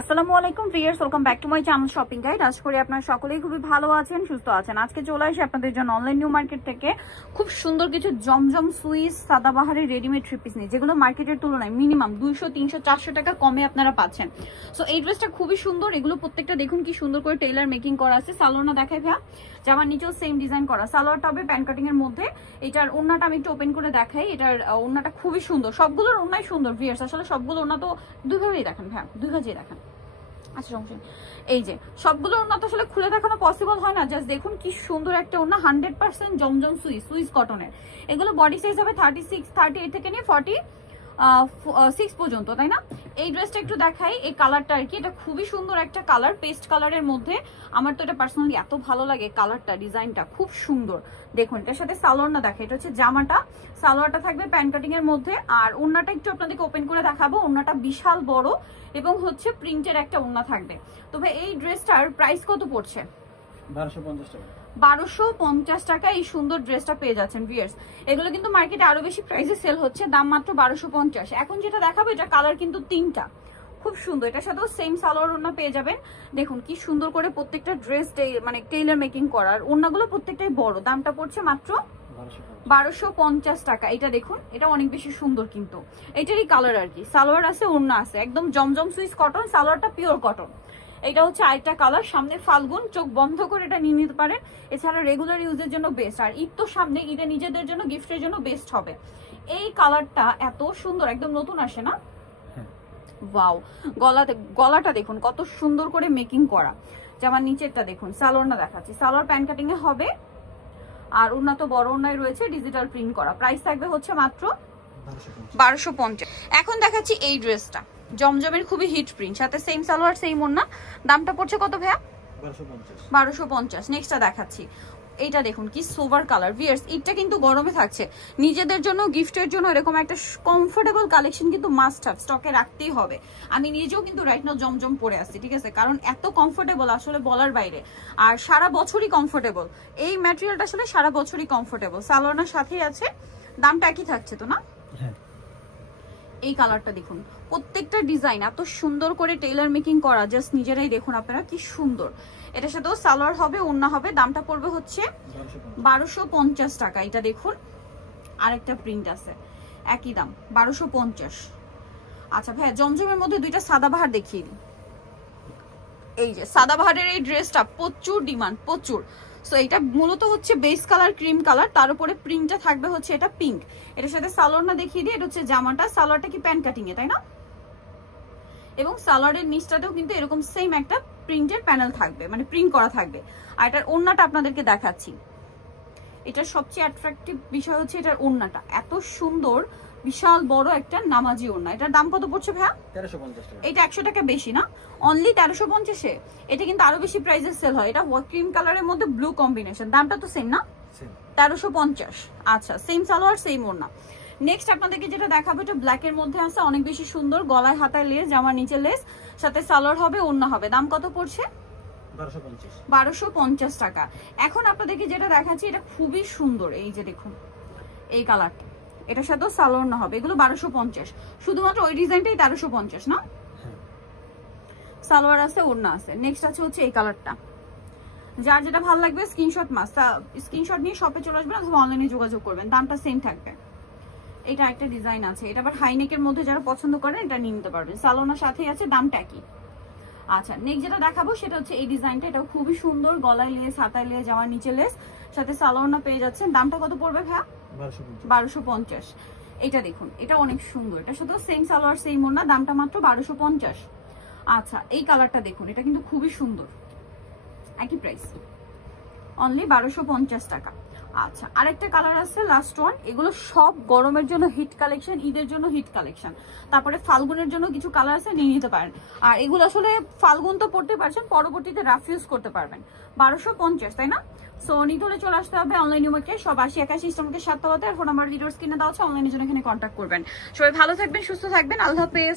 আসসালামু আলাইকুম viewers, welcome back to my channel shopping guide. আশা করি আপনারা সকলেই খুবই ভালো আছেন, সুস্থ আছেন। আজকে চলে আসি আপনাদের জন্য অনলাইন নিউ মার্কেট থেকে খুব সুন্দর কিছু জমজম সুইস সাদাবাহারের রেডিমেড থ্রি পিস নিয়ে, যেগুলো মার্কেটের তুলনায় মিনিমাম 200, 300, 400 টাকা কমে আপনারা পাচ্ছেন। সো এই ড্রেসটা খুবই সুন্দর। এগুলো প্রত্যেকটা দেখুন কি সুন্দর করে টেইলার মেকিং করা আছে। সালোয়ারটা দেখাই ভাইয়া, জামার নিচেও সেম ডিজাইন করা। সালোয়ারটা হবে প্যান্ট কাটিং এর মধ্যে। এটার ওড়নাটা আমি একটু ওপেন করে দেখাই। এটার ওড়নাটা খুবই সুন্দর, সবগুলোর ওড়নাই সুন্দর ভিউয়ার্স। আসলে সবগুলো ওড়না তো দুই ভাবেই দেখেন ভাইয়া, দুই ভাজেই দেখেন। আচ্ছা সমস্যা, এই যে সবগুলো ওড়না তো আসলে খুলে দেখানো পসিবল হয় না। জাস্ট দেখুন কি সুন্দর একটা ওড়না, 100% জমজম সুইস কটনের। এগুলো বডি সাইজ হবে 36, 38 থেকে নিয়ে 46 পর্যন্ত, তাই না? এই ড্রেসটা একটু দেখাই। এই কালারটা আর কি, এটা খুবই সুন্দর একটা কালার, পেস্ট কালারের মধ্যে। আমার তো এটা পার্সোনালি এত ভালো লাগে কালারটা, ডিজাইনটা খুব সুন্দর। দেখুন এটার সাথে সালোয়ারটা দেখা, এটা হচ্ছে জামাটা, সালোয়ারটা থাকবে প্যান্ট কাটিং এর মধ্যে। আর ওড়নাটা একটু আপনাদেরকে ওপেন করে দেখাবো। ওড়নাটা বিশাল বড় এবং হচ্ছে প্রিন্টের একটা ওড়না থাকবে। তবে এই ড্রেসটার প্রাইস কত পড়ছে? 1250 টাকা। 1250 টাকা এই সুন্দর ড্রেসটা পেয়ে যাচ্ছেন ভিউয়ার্স। এগুলো কিন্তু মার্কেটে আরো বেশি প্রাইসে সেল হচ্ছে, দাম মাত্র 1250। এখন যেটা দেখাবো এটা কালার কিন্তু তিনটা, খুব সুন্দর। এটার সাথেও সেম সালোয়ার ওড়না পেয়ে যাবেন। দেখুন কি সুন্দর করে প্রত্যেকটা ড্রেস মানে টেইলার মেকিং করার। ওড়নাগুলো প্রত্যেকটাই বড়। দামটা পড়ছে মাত্র 1250 টাকা। এটা দেখুন, এটা অনেক বেশি সুন্দর কিন্তু। এটারই কালার আর কি, সালোয়ার আছে ওড়না আছে, একদম জমজম সুইস কটন, সালোয়ারটা পিওর কটন। এটা হচ্ছে আরেকটা কালার, সামনে ফাল্গুন, চোখ বন্ধ করে এটা নিয়ে নিতে পারেন। এছাড়া রেগুলার ইউজের জন্য বেস্ট। আর ঈদ তো সামনে, ঈদে নিজেদের জন্য গিফটের জন্য বেস্ট হবে। এই কালারটা এত সুন্দর, একদম নতুন আসে না? ওয়াও, গলাটা দেখুন কত সুন্দর করে মেকিং করা। যেমন নিচেরটা দেখুন, সালোয়ারটা দেখাচ্ছি। সালোয়ার প্যান্ট কাটিং এ হবে, আর ওড়না তো বড় ওড়নায় রয়েছে, ডিজিটাল প্রিন্ট করা। প্রাইস থাকবে হচ্ছে মাত্র 1250। এখন দেখাচ্ছি এই ড্রেসটা, জমজমের খুবই হিট প্রিন্ট, সাথে সেম সালোয়ার সেম ওড়না। দামটা পড়ছে কত ভাইয়া? 1250। নেক্সটটা দেখাচ্ছি। এইটা দেখুন কি সোভার কালার ভিউয়ার্স। এটা কিন্তু গরমে থাকছে, নিজেদের জন্য গিফটের জন্য এরকম একটা কমফোর্টেবল কালেকশন কিন্তু মাস্ট হ্যাভ, স্টকে রাখতেই হবে। আমি নিজেও কিন্তু রাইট নাও জমজম পরে আসছি, ঠিক আছে? কারণ এত কমফোর্টেবল আসলে বলার বাইরে। আর সারা বছরই কমফোর্টেবল, এই ম্যাটেরিয়ালটা আসলে সারা বছরই কমফোর্টেবল। সালোয়ারের সাথেই আছে, দামটা একই থাকছে তো না? এই কালারটা দেখুন, প্রত্যেকটা ডিজাইন এত সুন্দর করে টেইলার মেকিং করা, জাস্ট নিজেরাই দেখুন আপনারা কি সুন্দর। এটার সাথেও সালোয়ার হবে ওড়না হবে। দামটা পড়বে হচ্ছে 1250 টাকা। এটা দেখুন আরেকটা প্রিন্ট আছে, একই দাম 1250। আচ্ছা ভাইয়া, জমজমের মধ্যে দুইটা সাদাবাহার দেখিয়ে দিই। এই যে সাদাবাহারের এই ড্রেসটা প্রচুর ডিমান্ড, প্রচুর। সো এটা মূলত হচ্ছে বেস কালার ক্রিম কালার, তার উপরে প্রিন্টটা থাকবে হচ্ছে এটা পিঙ্ক। এটার সাথে সালোয়ারটা দেখিয়ে দিই। এটা হচ্ছে জামাটা, সালোয়ারটা কি প্যান্ট কাটিং এ, তাই না? এবং সালোয়ারের নিচটাতেও কিন্তু এরকম সেম একটা প্রিন্টের প্যানেল থাকবে, মানে প্রিন্ট করা থাকবে। আর এটার ওড়নাটা আপনাদেরকে দেখাচ্ছি। এটার সবচেয়ে অ্যাট্রাকটিভ বিষয় হচ্ছে এটার ওড়নাটা এত সুন্দর, বিশাল বড় একটা নামাজি ওড়না। এটার দাম কত পড়ছে ভাইয়া? 1350 টাকা। এটা 100 টাকা বেশি না, অনলি 1350 এ। এটা কিন্তু আরো বেশি প্রাইসে সেল হয়। এটা ক্রিম কালারের মধ্যে ব্লু কম্বিনেশন, দামটা তো সেম না? 1350। আচ্ছা, সেম সালোয়ার সেম ওড়না। নেক্সট আপনাদেরকে যেটা দেখাবো, এটা ব্ল্যাক এর মধ্যে আছে, অনেক বেশি সুন্দর। গলায় হাতায় লেস, জামার নিচে লেস, সাথে সালোয়ার হবে ওড়না হবে। দাম কত পড়ছে? 1250 টাকা। এখন আপনাদেরকে যেটা দেখাচ্ছি এটা খুবই সুন্দর। এই যে দেখুন এই কালারটা, এটার সাথেও সালোয়ার না হবে। এগুলো 1250, শুধুমাত্র ওই ডিজাইনটাই 1350 না? সালোয়ার আছে ওড়না আছে। নেক্সট আছে হচ্ছে এই কালারটা। যার যেটা ভালো লাগবে স্ক্রিনশট নিয়ে শপে চলে আসবেন অথবা অনলাইনে যোগাযোগ করবেন, দামটা সেম থাকবে। এটা একটা ডিজাইন আছে, এটা আবার হাইনেকের মধ্যে যারা পছন্দ করেন এটা নিয়ে নিতে পারবেন। সালোয়ার সাথেই আছে, দামটা একই। আচ্ছা, নেক্সট যেটা দেখাবো সেটা হচ্ছে এই ডিজাইনটা। এটাও খুবই সুন্দর, গলায় লেস, হাতায় লেস, জামার নিচে লেস, সাথে সালোয়ার পেয়ে যাচ্ছেন। দামটা কত পড়বে ভাইয়া? 1250। এটা দেখুন, এটা অনেক সুন্দর। এটা শুধু সেম সালোয়ার সেম ওড়না, দামটা মাত্র 1250। আচ্ছা, এই কালারটা দেখুন, এটা কিন্তু খুবই সুন্দর, একই প্রাইস, অনলি 1250 টাকা। আচ্ছা, আরেকটা কালার আছে লাস্ট ওয়ান। এগুলো সব গরমের জন্য হিট কালেকশন, ঈদের জন্য হিট কালেকশন। তারপরে ফাল্গুনের জন্য কিছু কালার আছে, নিয়ে নিতে পারেন। আর এগুলো আসলে ফাল্গুন তো পড়তে পারছেন, পরবর্তীতে রাফ ইউজ করতে পারবেন। 1250, তাই না? সো নিতে হলে চলে আসতে হবে অনলাইন নিউমার্কেট, সব 8081 ইস্টামকে 7 আর ফোন নাম্বার ভিডিওর স্ক্রিনে দেওয়া আছে, অনলাইনের জন্য এখানে কন্ট্যাক্ট করবেন। সবাই ভালো থাকবেন, সুস্থ থাকবেন, আল্লাহ হাফেজ।